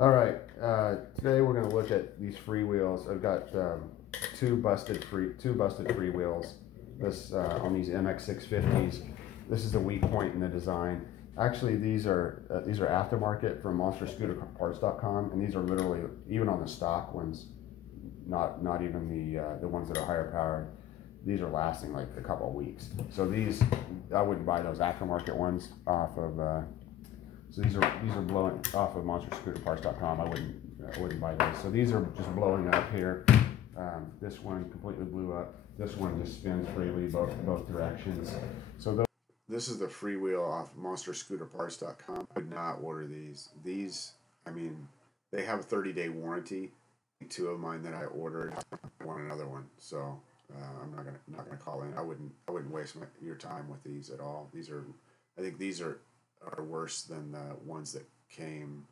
All right, today we're going to look at these freewheels. I've got two busted freewheels. This on these MX650s. This is the weak point in the design. Actually, these are aftermarket from monsterscooterparts.com, and these are literally, even on the stock ones, not even the ones that are higher powered. These are lasting like a couple of weeks. So these, I wouldn't buy those aftermarket ones off of. So these are blowing off of monsterscooterparts.com. I wouldn't buy those. So these are just blowing up here. This one completely blew up. This one just spins freely both directions. So this is the freewheel off monsterscooterparts.com. I would not order these. These, I mean, they have a 30-day warranty. Two of mine that I ordered, I want another one. So I'm not gonna call in. I wouldn't waste your time with these at all. I think these are worse than the ones that came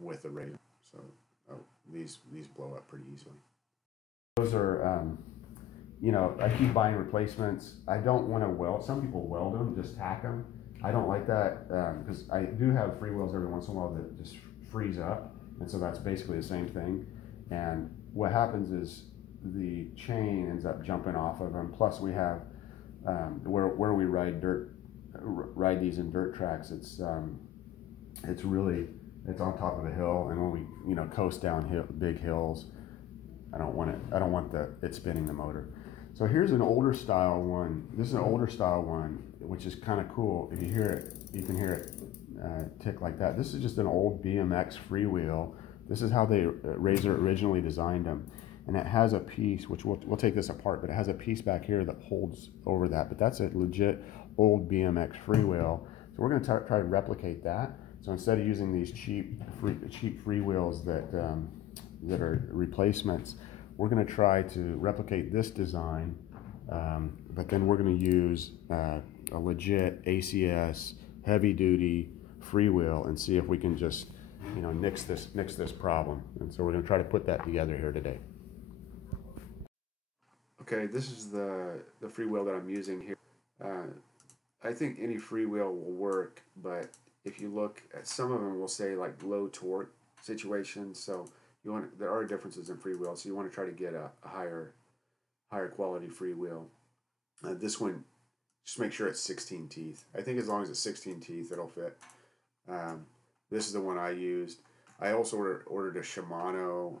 with the Razor. So these blow up pretty easily. Those are, I keep buying replacements. I don't want to weld. Some people weld them, just tack them. I don't like that because I do have freewheels every once in a while that just freeze up, and so that's basically the same thing. And what happens is the chain ends up jumping off of them. Plus, we have where we ride these in dirt tracks. It's on top of a hill, and when we coast down big hills, I don't want it spinning the motor. So here's an older style one. This is an older style one, which is kind of cool. If you hear it, you can hear it tick like that. This is just an old BMX freewheel. This is how Razor originally designed them. And it has a piece, which we'll take this apart, but it has a piece back here that holds over that. But that's a legit old BMX freewheel. So we're going to try to replicate that. So instead of using these cheap freewheels that are replacements, we're going to try to replicate this design. But then we're going to use a legit ACS heavy duty freewheel and see if we can just nix this problem. And so we're going to try to put that together here today. Okay, this is the freewheel that I'm using here. I think any freewheel will work, but if you look at some of them, will say like low torque situations. So there are differences in freewheels, so you want to try to get a higher quality freewheel. This one, just make sure it's 16 teeth. I think as long as it's 16 teeth, it'll fit. This is the one I used. I also ordered a Shimano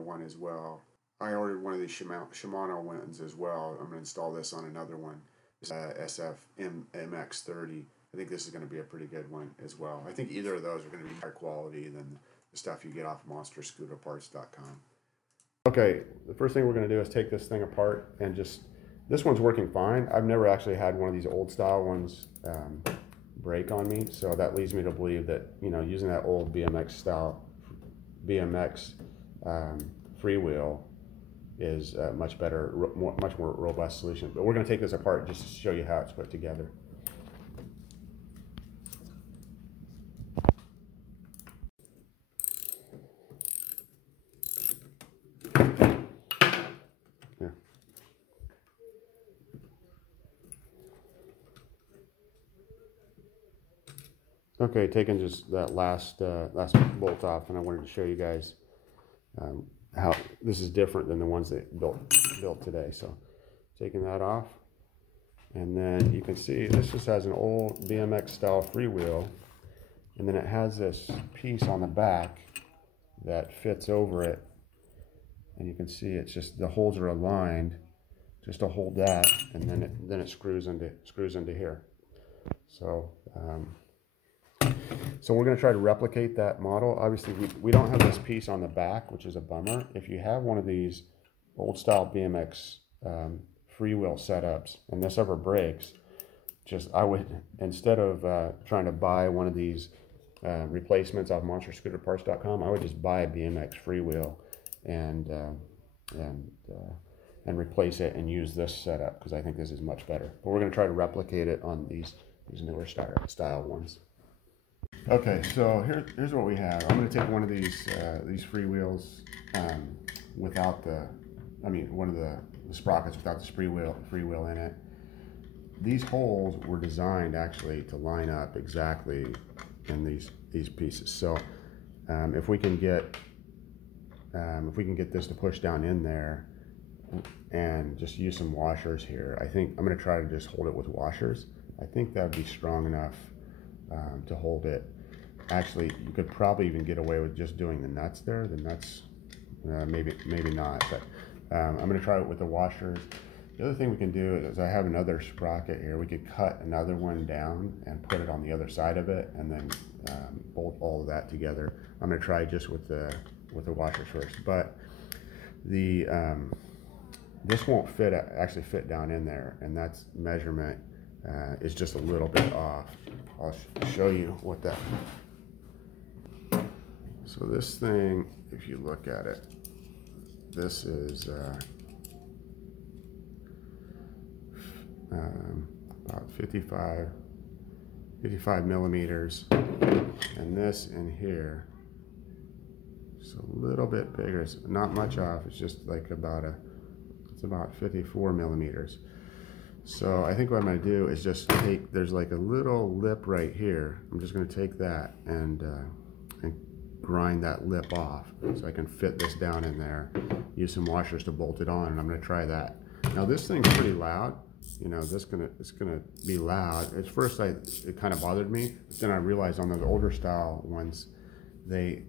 one as well. I ordered one of these Shimano ones as well. I'm going to install this on another one. SF MX650. I think this is going to be a pretty good one as well. I think either of those are going to be higher quality than the stuff you get off monsterscooterparts.com. Okay, the first thing we're going to do is take this thing apart and this one's working fine. I've never actually had one of these old style ones break on me, so that leads me to believe that using that old BMX freewheel is a much more robust solution. But we're going to take this apart just to show you how it's put together. Yeah. Okay, taking just that last bolt off, and I wanted to show you guys how this is different than the ones that built today. So taking that off, and then you can see this just has an old BMX style freewheel, and then it has this piece on the back that fits over it, and you can see it's just the holes are aligned just to hold that, and then it screws into here. So we're going to try to replicate that model. Obviously, we don't have this piece on the back, which is a bummer. If you have one of these old style BMX freewheel setups and this ever breaks, I would, instead of trying to buy one of these replacements off monsterscooterparts.com, I would just buy a BMX freewheel and replace it and use this setup, because I think this is much better. But we're going to try to replicate it on these newer style ones. Okay, so here's what we have. I'm going to take one of these freewheels without one of the sprockets without the freewheel in it. These holes were designed actually to line up exactly in these pieces. So if we can get this to push down in there and just use some washers here, I think I'm going to try to just hold it with washers. I think that would be strong enough to hold it. Actually, you could probably even get away with just doing the nuts there. The nuts, maybe not, but I'm going to try it with the washers. The other thing we can do is I have another sprocket here. We could cut another one down and put it on the other side of it, and then bolt all of that together. I'm going to try just with the washers first, but the this won't actually fit down in there, and that's measurement is just a little bit off. I'll show you what that. So this thing, if you look at it, this is about 55 millimeters, and this in here is a little bit bigger. It's not much off. It's just like it's about 54 millimeters. So I think what I'm going to do is just take, there's like a little lip right here. I'm just going to take that and grind that lip off so I can fit this down in there. Use some washers to bolt it on, and I'm going to try that. Now this thing's pretty loud. You know, it's gonna be loud. At first, it kind of bothered me, but then I realized on the older style ones, they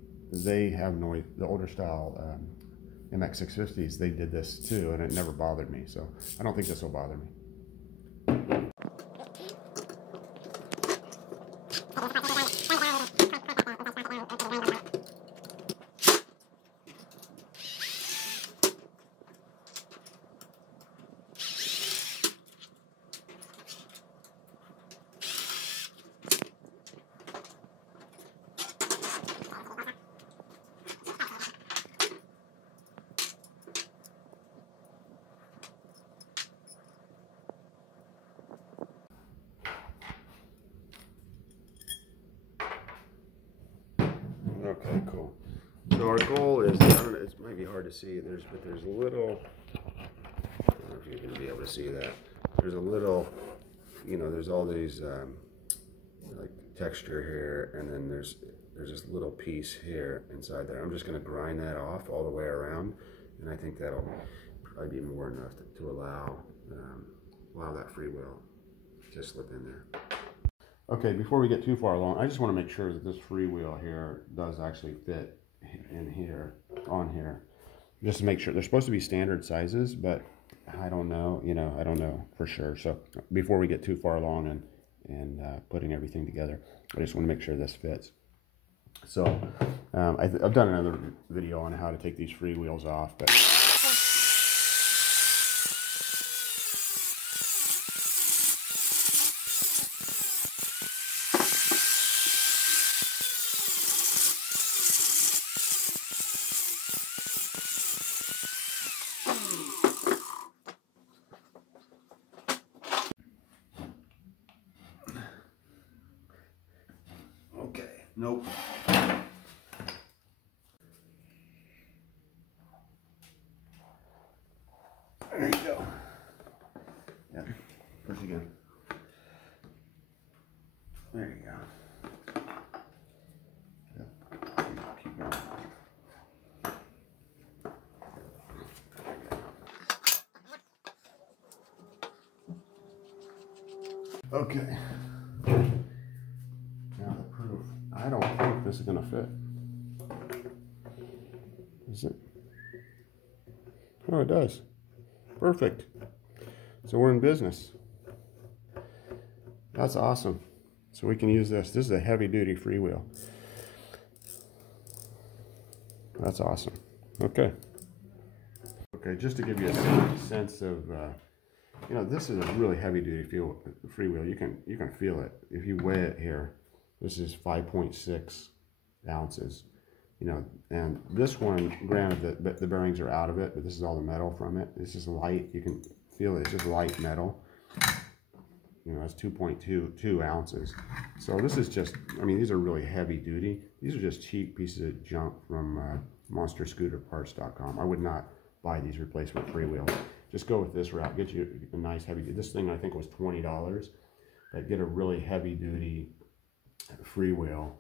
have noise. The older style MX650s, they did this too, and it never bothered me. So I don't think this will bother me. Okay, cool. So our goal is, I don't know, it might be hard to see, but there's a little, I don't know if you're going to be able to see that. There's a little, you know, there's all these like texture here, and then there's this little piece here inside there. I'm just going to grind that off all the way around, and I think that'll probably be more enough to allow that freewheel to slip in there. Okay, before we get too far along, I just want to make sure that this freewheel here does actually fit in here, on here. Just to make sure. They're supposed to be standard sizes, but I don't know, I don't know for sure. So before we get too far along and putting everything together, I just want to make sure this fits. So I've done another video on how to take these freewheels off, but nope. There you go. Yeah, push again. There you go. Yep. Keep going. Okay. Now the proof. I don't think this is going to fit. Is it? Oh, it does. Perfect. So we're in business. That's awesome. So we can use this. This is a heavy duty freewheel. That's awesome. Okay. Okay, just to give you a sense of, this is a really heavy duty freewheel. You can feel it. If you weigh it here, this is 5.6 ounces. And this one, granted, the bearings are out of it, but this is all the metal from it. This is light. You can feel it. It's just light metal. It's 2.2 ounces. So this is just, these are really heavy duty. These are just cheap pieces of junk from monsterscooterparts.com. I would not buy these replacement freewheels. Just go with this route. Get you a nice heavy duty. This thing I think was $20, but get a really heavy duty freewheel.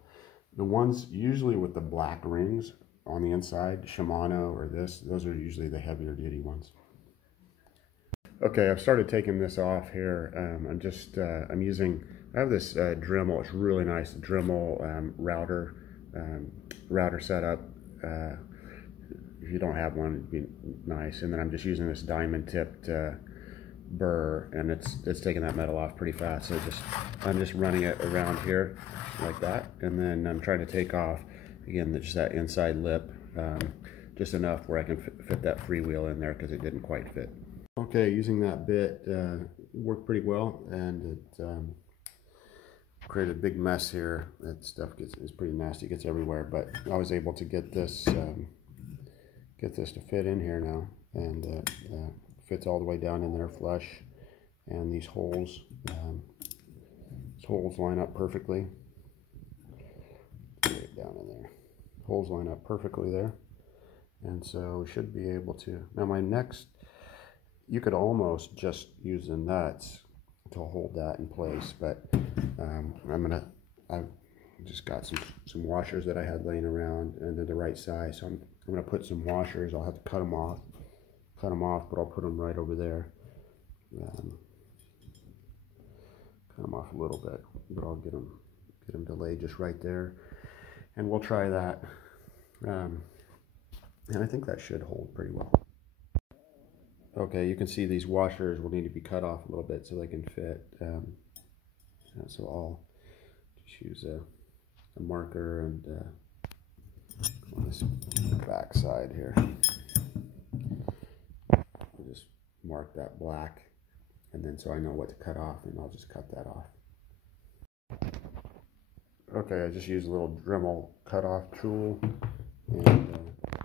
The ones usually with the black rings on the inside, Shimano or this, those are usually the heavier duty ones. Okay, I've started taking this off here. I'm using, I have this Dremel. It's really nice Dremel router setup. If you don't have one, it'd be nice. And then I'm just using this diamond tipped burr, and it's taking that metal off pretty fast. So I'm just running it around here like that, and then I'm trying to take off again just that inside lip, just enough where I can fit that freewheel in there because it didn't quite fit. Okay, using that bit worked pretty well, and it created a big mess here. That stuff is pretty nasty, gets everywhere, but I was able to get this to fit in here now, and fits all the way down in there flush, and these holes line up perfectly. Get it down in there. Holes line up perfectly there, and so we should be able to. Now my next, you could almost just use the nuts to hold that in place, but I've just got some washers that I had laying around, and they're the right size, so I'm gonna put some washers. I'll have to cut them off, but I'll put them right over there. Cut them off a little bit, but I'll get them delayed just right there, and we'll try that. And I think that should hold pretty well. Okay, you can see these washers will need to be cut off a little bit so they can fit. So I'll just use a marker and on this back side here, I'll just mark that black, and then so I know what to cut off, and I'll just cut that off. Okay, I just used a little Dremel cutoff tool and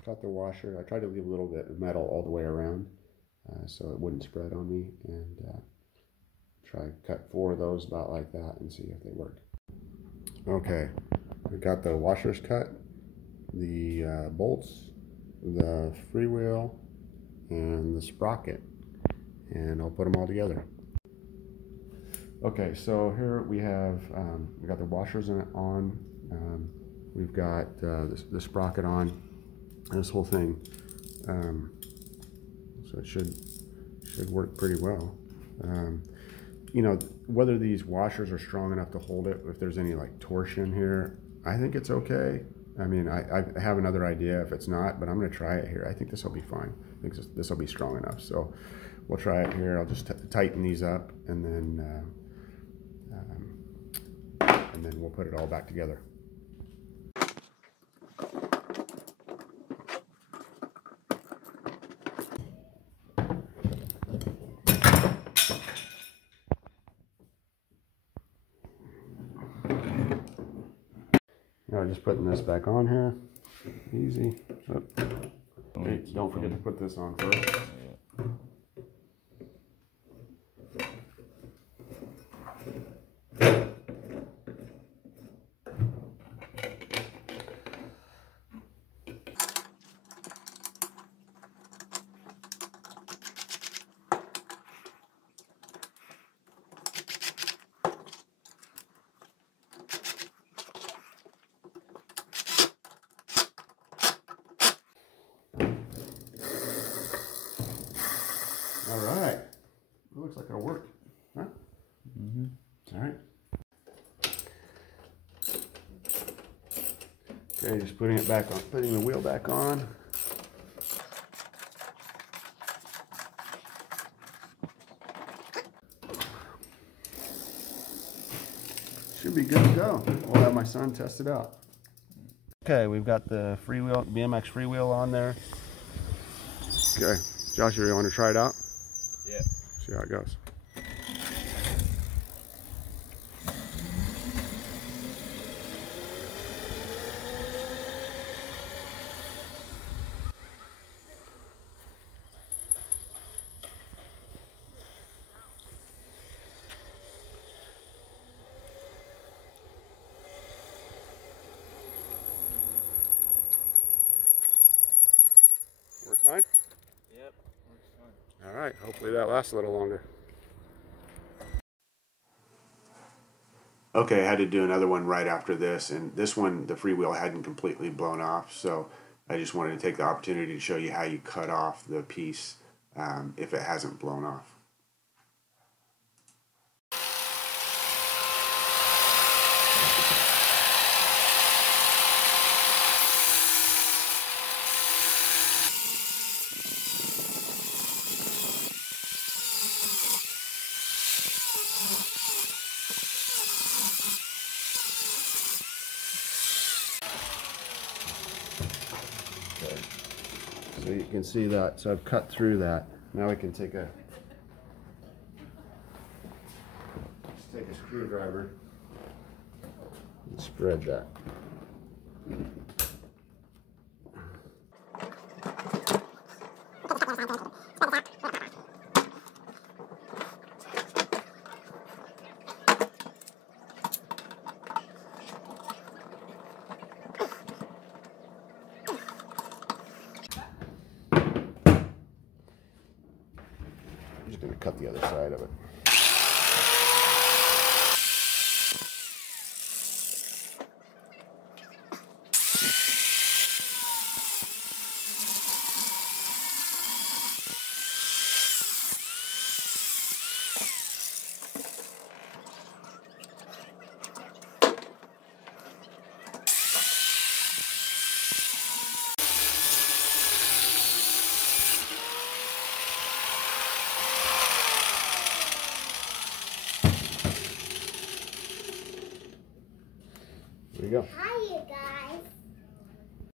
cut the washer. I tried to leave a little bit of metal all the way around so it wouldn't spread on me, and try to cut 4 of those about like that and see if they work. Okay, I got the washers cut, the bolts, the freewheel, and the sprocket, and I'll put them all together. Okay, so here we have we got the washers on, we've got the sprocket on, and this whole thing, so it should work pretty well. You know, whether these washers are strong enough to hold it, if there's any like torsion here, I think it's okay. I mean, I have another idea if it's not, but I'm going to try it here. I think this will be fine. I think this will be strong enough. So we'll try it here. I'll just tighten these up, and then we'll put it all back together. Now just putting this back on here. Easy. Oh. Hey, don't forget to put this on first. All right. It looks like it'll work. Huh? Mm-hmm. All right. Okay, just putting it back on, putting the wheel back on. Should be good to go. We'll have my son test it out. Okay, we've got the freewheel, BMX freewheel on there. Okay, Josh, you want to try it out? Yeah. See how it goes. Work fine? Yep, works fine. All right, hopefully that lasts a little longer. Okay, I had to do another one right after this, and this one, the freewheel hadn't completely blown off, so I just wanted to take the opportunity to show you how you cut off the piece if it hasn't blown off. Okay. So you can see that. So I've cut through that. Now we can take a screwdriver and spread that. I'm just going to cut the other side of it. There you go.